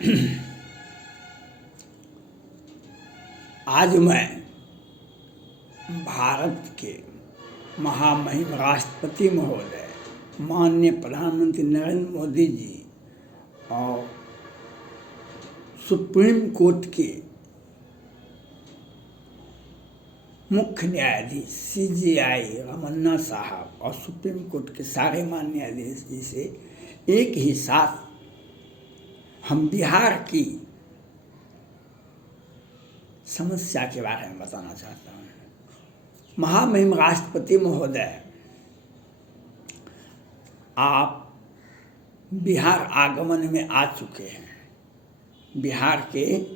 आज मैं भारत के महामहिम राष्ट्रपति महोदय माननीय प्रधानमंत्री नरेंद्र मोदी जी और सुप्रीम कोर्ट के मुख्य न्यायाधीश CJI रमन्ना साहब और सुप्रीम कोर्ट के सारे माननीय न्यायाधीश जी से एक ही साथ हम बिहार की समस्या के बारे में बताना चाहता हूँ। महामहिम राष्ट्रपति महोदय, आप बिहार आगमन में आ चुके हैं। बिहार के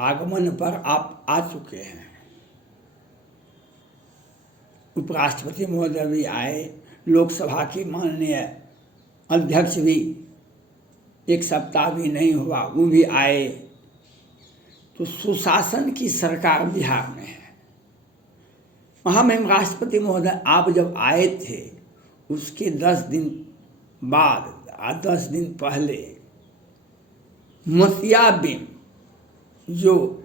आगमन पर आप आ चुके हैं। उपराष्ट्रपति महोदय भी आए, लोकसभा के माननीय अध्यक्ष भी, एक सप्ताह भी नहीं हुआ वो भी आए। तो सुशासन की सरकार बिहार में है। महामहिम राष्ट्रपति महोदय, आप जब आए थे उसके 10 दिन बाद 10 दिन पहले मोतियाबिंद, जो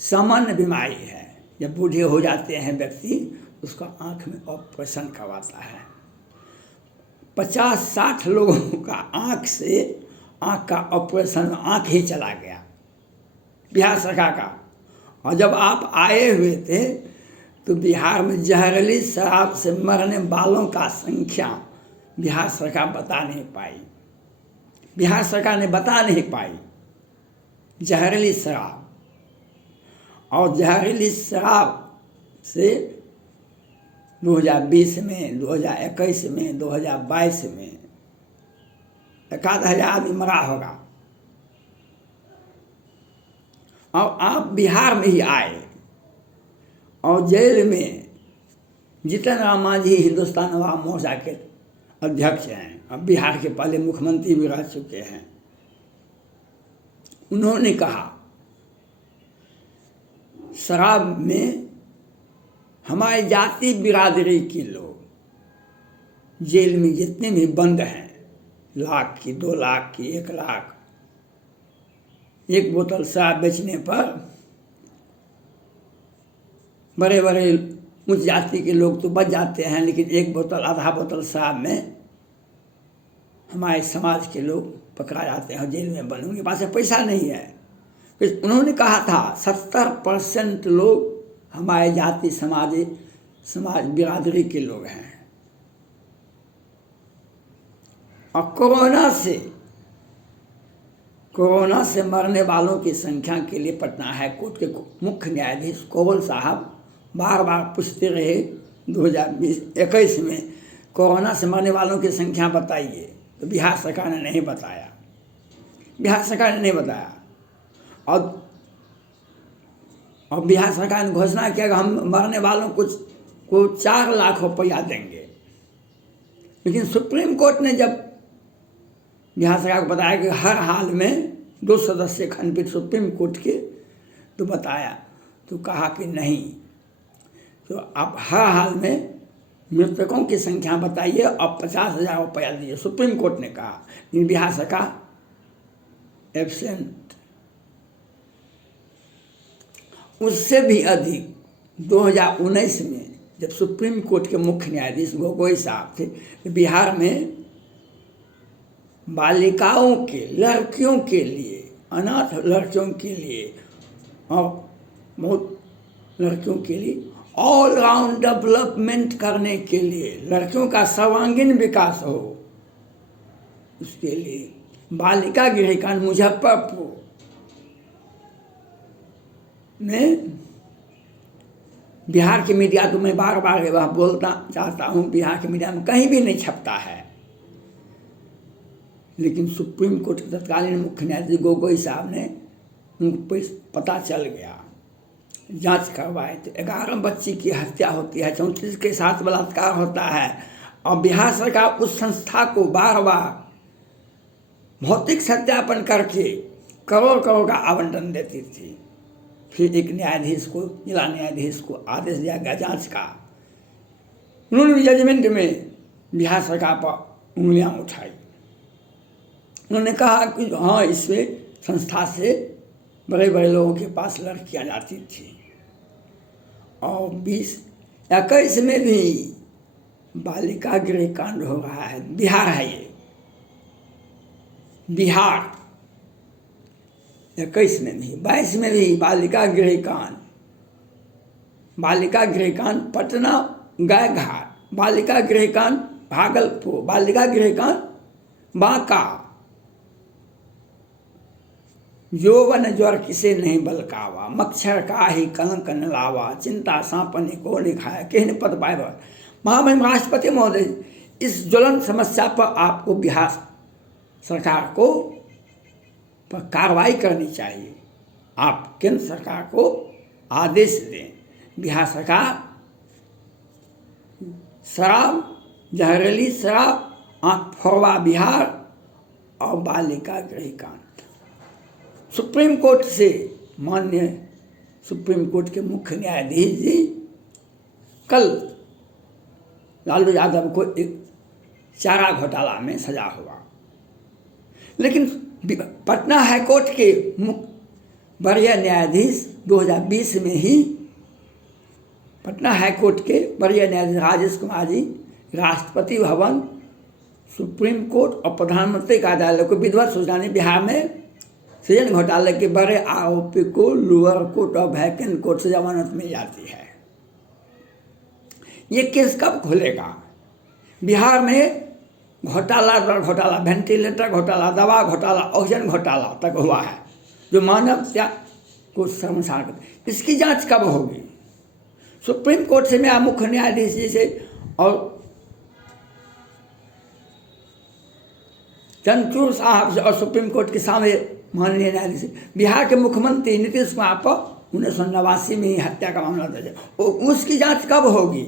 सामान्य बीमारी है, जब बूढ़े हो जाते हैं व्यक्ति, उसका आँख में ऑपरेशन करवाता है। 50-60 लोगों का आँख का ऑपरेशन, आँख ही चला गया बिहार सरकार का। और जब आप आए हुए थे तो बिहार में जहरीली शराब से मरने वालों का संख्या बिहार सरकार बता नहीं पाई। बिहार सरकार ने बता नहीं पाई जहरीली शराब। और जहरीली शराब से 2020 में, 2021 में, 2022 में 1,000 आदमी मरा होगा। और आप बिहार में ही आए और जेल में जीतन राम मांझी हिंदुस्तान अवाम मोर्चा के अध्यक्ष हैं, अब बिहार के पहले मुख्यमंत्री भी रह चुके हैं। उन्होंने कहा शराब में हमारी जाति बिरादरी के लोग जेल में जितने भी बंद हैं, 1 लाख की, 2 लाख की, 1 लाख, एक बोतल शराब बेचने पर बड़े बड़े उच्च जाति के लोग तो बच जाते हैं, लेकिन एक बोतल, आधा बोतल शराब में हमारे समाज के लोग पकड़ा जाते हैं और जेल में बंद। उनके पास पैसा नहीं है। फिर उन्होंने कहा था 70% लोग हमारे जाति समाज बिरादरी के लोग हैं। और कोरोना से मरने वालों की संख्या के लिए पटना हाई कोर्ट के मुख्य न्यायाधीश कोवल साहब बार बार पूछते रहे 2021 में कोरोना से मरने वालों की संख्या बताइए, तो बिहार सरकार ने नहीं बताया। बिहार सरकार ने नहीं बताया। और बिहार सरकार ने घोषणा किया कि हम मरने वालों को 4 लाख रुपया देंगे। लेकिन सुप्रीम कोर्ट ने जब बिहार सरकार को बताया कि हर हाल में 2 सदस्य खंडपीठ सुप्रीम कोर्ट के, तो बताया, तो कहा कि नहीं, तो आप हर हाल में मृतकों की संख्या बताइए और 50,000 रुपया दीजिए, सुप्रीम कोर्ट ने कहा। लेकिन बिहार सरकार एब्सेंट। उससे भी अधिक 2019 में जब सुप्रीम कोर्ट के मुख्य न्यायाधीश गोगोई साहब थे, बिहार में बालिकाओं के, लड़कियों के लिए, अनाथ लड़कियों के लिए और बहुत लड़कियों के लिए ऑल राउंड डेवलपमेंट करने के लिए, लड़कियों का सर्वांगीण विकास हो, उसके लिए बालिका गृह कांड मुजफ्फरपुर में, बिहार की मीडिया, तो मैं बार बार बोलता चाहता हूँ, बिहार की मीडिया में कहीं भी नहीं छपता है। लेकिन सुप्रीम कोर्ट के तत्कालीन मुख्य न्यायाधीश गोगोई साहब ने उनको पता चल गया, जांच करवाए थे। 11 बच्ची की हत्या होती है, 34 के साथ बलात्कार होता है, और बिहार सरकार उस संस्था को बार बार भौतिक सत्यापन करके करोड़ का आवंटन देती थी। फिर एक न्यायाधीश को, जिला न्यायाधीश को आदेश दिया गया जांच का। उन्होंने जजमेंट में बिहार सरकार पर उंगलियां उठाई। उन्होंने कहा कि हाँ, इसमें संस्था से बड़े बड़े लोगों के पास लड़कियाँ जाती थी। और 2021 में भी बालिका गृह कांड हो रहा है। बिहार है ये, बिहार 21 में भी, 22 में भी बालिका गृह कांड, बालिका गृह कांड पटना गाय घाट, बालिका गृह कांड भागलपुर, बालिका गृह कांड बांका। यौवन ज्वर किसे नहीं बलकावा, मच्छर का ही कलंक न लावा, चिंता सांपने को निखाया कहने पद पाए। महामहिम राष्ट्रपति महोदय, इस ज्वलन समस्या पर आपको बिहार सरकार को पर कार्रवाई करनी चाहिए। आप केंद्र सरकार को आदेश दें। बिहार सरकार शराब, जहरीली शराब, आँख फोड़वा बिहार और बालिका गृह कांड, सुप्रीम कोर्ट से माननीय सुप्रीम कोर्ट के मुख्य न्यायाधीश जी कल लालू यादव को एक चारा घोटाला में सजा हुआ, लेकिन पटना हाईकोर्ट के मुख्य वरीय न्यायाधीश 2020 में ही पटना हाईकोर्ट के वरीय न्यायाधीश राजेश कुमार जी राष्ट्रपति भवन, सुप्रीम कोर्ट और प्रधानमंत्री कार्यालय को विधिवत सूचना बिहार में सृजन घोटाले के बड़े आरोपी को लोअर कोर्ट और वैकेंट कोर्ट से जमानत मिल जाती है। ये केस कब खुलेगा? बिहार में घोटाला दर घोटाला, वेंटिलेटर घोटाला, दवा घोटाला, ऑक्सीजन घोटाला तक हुआ है जो मानवता को शर्मसार करते। इसकी जांच कब होगी? सुप्रीम कोर्ट से मैं मुख्य न्यायाधीश जी से और चंद्रचूड़ साहब से और सुप्रीम कोर्ट के सामने माननीय न्यायाधीश बिहार के मुख्यमंत्री नीतीश कुमार पर 1989 में ही हत्या का मामला दर्ज है, उसकी जांच कब होगी?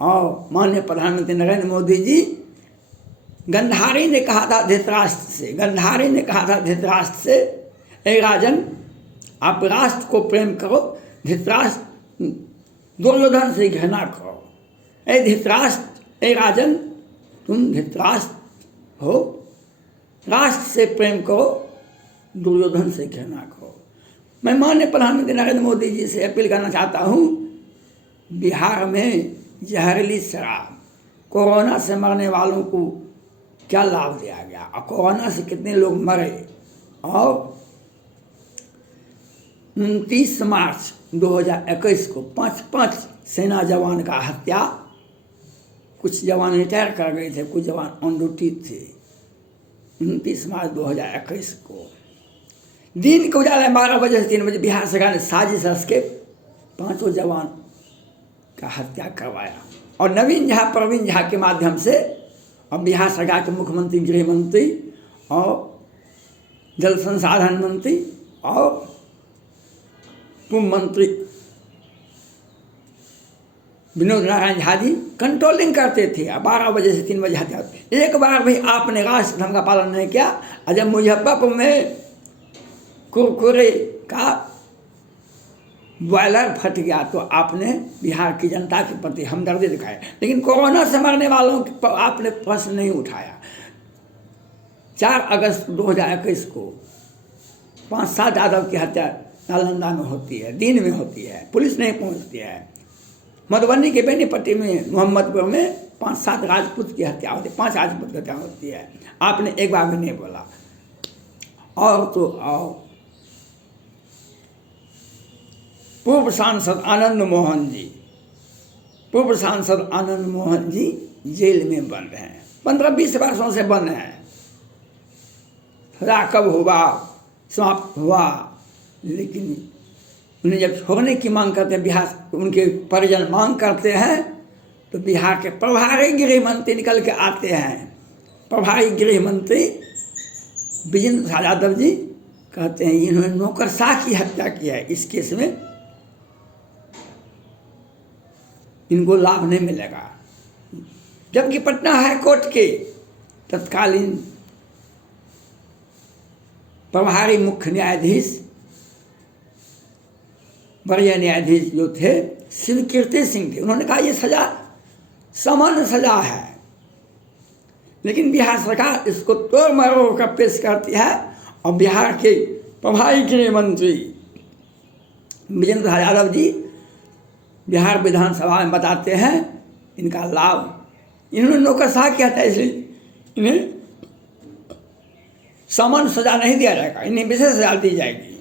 और माननीय प्रधानमंत्री नरेंद्र मोदी जी, गंधारी ने कहा था धृतराष्ट्र से, गंधारी ने कहा था धृतराष्ट्र से, ए राजन आप राष्ट्र को प्रेम करो, धृतराष्ट्र दुर्योधन से घृणा करो। ए धृतराष्ट्र, ए राजन तुम धृतराष्ट्र हो, राष्ट्र से प्रेम करो, दुर्योधन से घृणा करो। मैं माननीय प्रधानमंत्री नरेंद्र मोदी जी से अपील करना चाहता हूँ, बिहार में जहरीली शराब, कोरोना से मरने वालों को क्या लाभ दिया गया और कोरोना से कितने लोग मरे, और 29 मार्च 2021 को 5 सेना जवान का हत्या, कुछ जवान रिटायर कर गए थे, कुछ जवान ऑन ड्यूटी थे। 29 मार्च 2021 को दिन के उजाले 12 बजे से 3 बजे बिहार सरकार ने साजिश रच के 5 जवान का हत्या करवाया, और नवीन झा, प्रवीण झा के माध्यम से और बिहार सरकार के मुख्यमंत्री, गृह मंत्री और जल संसाधन मंत्री और पूर्व मंत्री विनोद नारायण झा जी कंट्रोलिंग करते थे। 12 बजे से 3 बजे हत्या होती। एक बार भी आपने राष्ट्र धर्म का पालन नहीं किया। और जब मुजफ्फरपुर में कुरकुरे का बॉयलर फट गया तो आपने बिहार की जनता के प्रति हमदर्दी दिखाई, लेकिन कोरोना से मरने वालों पर आपने प्रश्न नहीं उठाया। 4 अगस्त 2021 को 5-7 यादव की हत्या नालंदा में होती है, दिन में होती है, पुलिस नहीं पहुंचती है। मधुबनी के बेनीपट्टी में, मोहम्मदपुर में 5-7 राजपूत की हत्या होती है, 5 राजपूत की हत्या होती है। आपने एक बार भी नहीं बोला। और तो और पूर्व सांसद आनंद मोहन जी जेल में बंद हैं, 15-20 वर्षों से बंद हैं। सजा कब हुआ, समाप्त हुआ, लेकिन उन्हें जब छोड़ने की मांग करते हैं, बिहार उनके परिजन मांग करते हैं, तो बिहार के प्रभारी गृह मंत्री निकल के आते हैं। प्रभारी गृह मंत्री विजेंद्र प्रसाद यादव जी कहते हैं इन्होंने नौकरशाह की हत्या की है, इस केस में इनको लाभ नहीं मिलेगा। जबकि पटना हाईकोर्ट के तत्कालीन प्रभारी मुख्य न्यायाधीश, वरीय न्यायाधीश जो थे शिवकीर्ति सिंह थे, उन्होंने कहा ये सजा सामान्य सजा है, लेकिन बिहार सरकार इसको तोड़ मरोड़ कर पेश करती है और बिहार के प्रभारी गृह मंत्री विजेंद्र प्रसाद यादव जी बिहार विधानसभा में बताते हैं इनका लाभ, इन्होंने नौकरशाह किया था इसलिए इन्हें सामान्य सजा नहीं दिया जाएगा, इन्हें विशेष सजा दी जाएगी।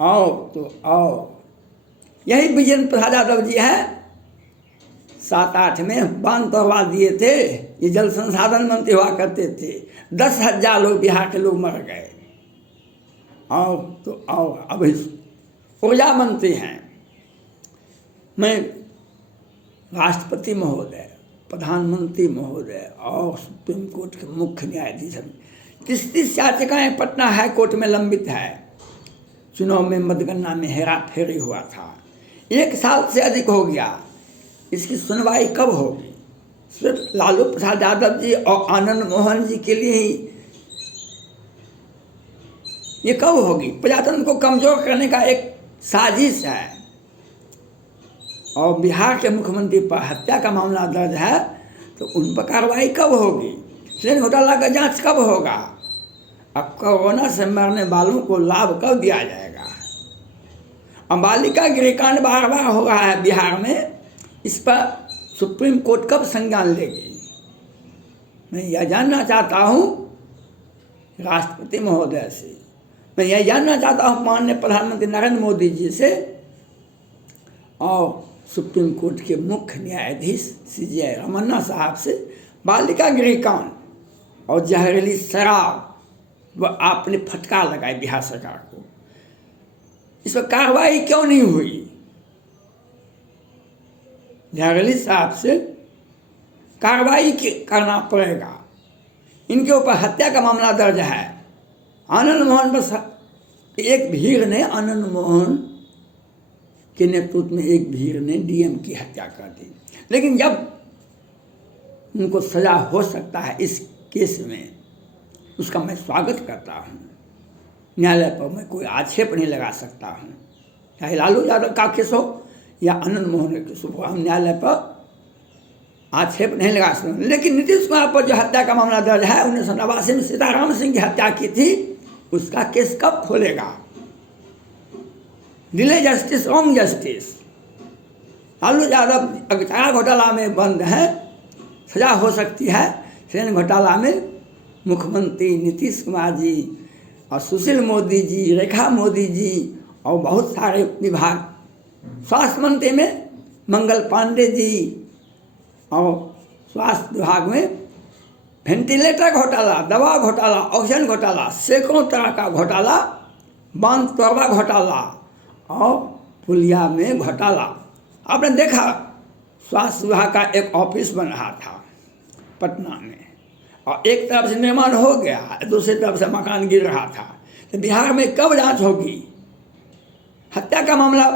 आओ तो आओ, यही विजेंद्र प्रसाद यादव जी हैं 7-8 में बांध तोड़वा दिए थे। ये जल संसाधन मंत्री हुआ करते थे, 10,000 लोग बिहार के लोग मर गए। आओ तो आओ, अब ऊर्जा मंत्री हैं। मैं राष्ट्रपति महोदय, प्रधानमंत्री महोदय और सुप्रीम कोर्ट के मुख्य न्यायाधीश 30 याचिकाएं पटना हाई कोर्ट में लंबित है। चुनाव में मतगणना में हेरा फेरी हुआ था, 1 साल से अधिक हो गया। इसकी सुनवाई कब होगी? सिर्फ लालू प्रसाद यादव जी और आनंद मोहन जी के लिए ही ये कब होगी? प्रजातंत्र को कमजोर करने का एक साजिश है। और बिहार के मुख्यमंत्री पर हत्या का मामला दर्ज है, तो उन पर कार्रवाई कब होगी? ट्रेन घोटाला का जांच कब होगा? अब कोरोना से मरने वालों को लाभ कब दिया जाएगा? अब बालिका गृहकांड बार बार हो रहा है बिहार में, इस पर सुप्रीम कोर्ट कब संज्ञान लेगी? मैं यह जानना चाहता हूँ राष्ट्रपति महोदय से, मैं यह जानना चाहता हूँ माननीय प्रधानमंत्री नरेंद्र मोदी जी से और सुप्रीम कोर्ट के मुख्य न्यायाधीश CJ रमन्ना साहब से। बालिका गृहकांड और जहरीली शराब वह आपने फटकार लगाई बिहार सरकार को, इस पर कार्रवाई क्यों नहीं हुई? जहरीली शराब से कार्रवाई करना पड़ेगा। इनके ऊपर हत्या का मामला दर्ज है। आनंद मोहन पर एक भीड़ ने, आनंद मोहन के नेतृत्व में एक भीड़ ने DM की हत्या कर दी, लेकिन जब उनको सजा हो सकता है इस केस में, उसका मैं स्वागत करता हूँ। न्यायालय पर मैं कोई आक्षेप नहीं लगा सकता हूँ, चाहे लालू यादव का केस हो या आनंद मोहन का केस हो, हम न्यायालय पर आक्षेप नहीं लगा सकते। लेकिन नीतीश कुमार पर जो हत्या का मामला दर्ज है, 1989 में सीताराम सिंह की हत्या की थी, उसका केस कब खोलेगा? Delay justice wrong justice. Lalu Yadav अगर चारा घोटाला में बंद है, सजा हो सकती है। ट्रेन घोटाला में मुख्यमंत्री नीतीश कुमार जी और सुशील मोदी जी, रेखा मोदी जी और बहुत सारे विभाग, स्वास्थ्य मंत्री में मंगल पांडे जी और स्वास्थ्य विभाग में वेंटिलेटर घोटाला, दवा घोटाला, ऑक्सीजन घोटाला, सैकड़ों तरह का घोटाला, बांध तोड़वा घोटाला और पुलिया में घोटाला। आपने देखा स्वास्थ्य विभाग का एक ऑफिस बन रहा था पटना में, और एक तरफ से निर्माण हो गया, दूसरी तरफ से मकान गिर रहा था। तो बिहार में कब जांच होगी? हत्या का मामला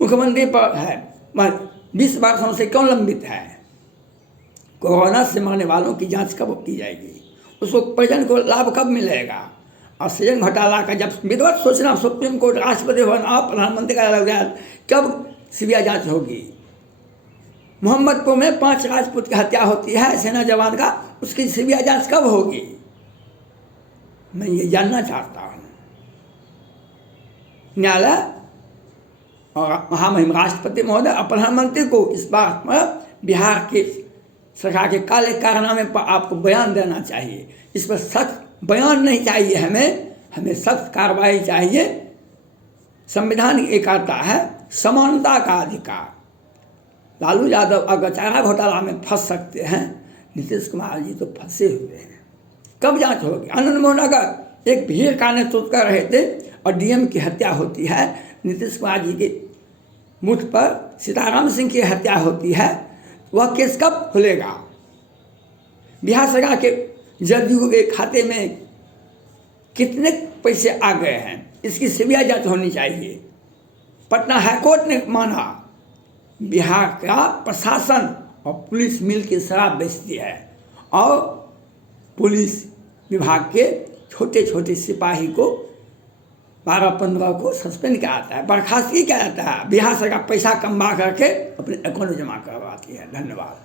मुख्यमंत्री पर है, 20 वर्षों से क्यों लंबित है? कोरोना से मरने वालों की जांच कब की जाएगी? उसको परिजन को लाभ कब मिलेगा? और सृजन घोटाला का जब विधिवत सोचना, सुप्रीम कोर्ट, राष्ट्रपति भवन और प्रधानमंत्री का लग गया, कब CBI जांच होगी? मोहम्मदपुर में 5 राजपूत की हत्या होती है सेना जवान का, उसकी CBI जांच कब होगी? मैं ये जानना चाहता हूँ। न्यायालय और महामहिम राष्ट्रपति महोदय और प्रधानमंत्री को इस बात पर बिहार के सरकार के काले कारनामे पर आपको बयान देना चाहिए। इस पर सख्त बयान नहीं चाहिए, हमें सख्त कार्रवाई चाहिए। संविधान ये कहता है समानता का अधिकार। लालू यादव अगर चारा घोटाला में फंस सकते हैं, नीतीश कुमार जी तो फंसे हुए हैं। कब जांच होगी? आनंद मोहन अगर एक भीड़ का नेतृत्व कर रहे थे और DM की हत्या होती है, नीतीश कुमार जी के मुठ पर सीताराम सिंह की हत्या होती है, वह केस कब खुलेगा? बिहार सरकार के जदयू के खाते में कितने पैसे आ गए हैं, इसकी CBI जांच होनी चाहिए। पटना हाईकोर्ट ने माना बिहार का प्रशासन और पुलिस मिल के शराब बेचती है और पुलिस विभाग के छोटे छोटे सिपाही को 12-15 को सस्पेंड किया जाता है, बर्खास्त किया जाता है। बिहार सरकार पैसा कमा करके अपने अकाउंट में जमा करवाती है। धन्यवाद।